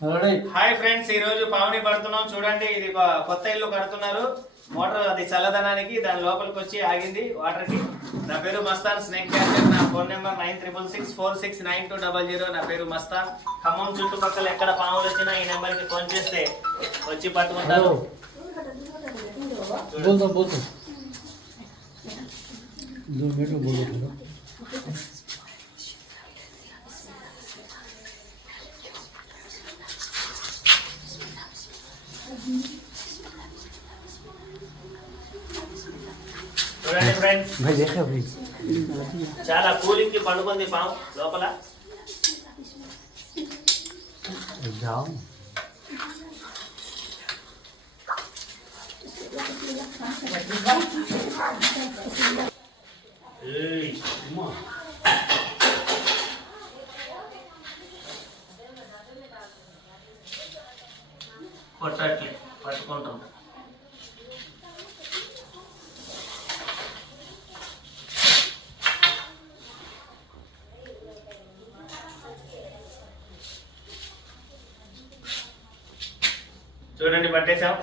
Hi friends, ఈ రోజు పావని పడుతున్నాం. చూడండి, ఇది కొత్త ఇల్లు కడుతున్నారు. మోటార్ అది చల్లదనానికి దాని లోపలికి వచ్చి ఆగింది వాటర్ కి. నా పేరు మస్తాన్, స్నేక్ క్యాచర్. నా ఫోన్ నెంబర్ 9666469200. నా పేరు మస్తాన్. ఖమ్మం చుట్టుపక్కల ఎక్కడ పాములు వచ్చినా ఈ నెంబర్ కి ఫోన్ చేస్తే వచ్చి పట్టుకుంటారు. చూడండి ఫ్రెండ్స్, చాలా కూలింగ్ కి పండుకుంది పాము లోపల. కొట్టట్లే, పట్టుకుంటాం. చూడండి, పట్టేశాం.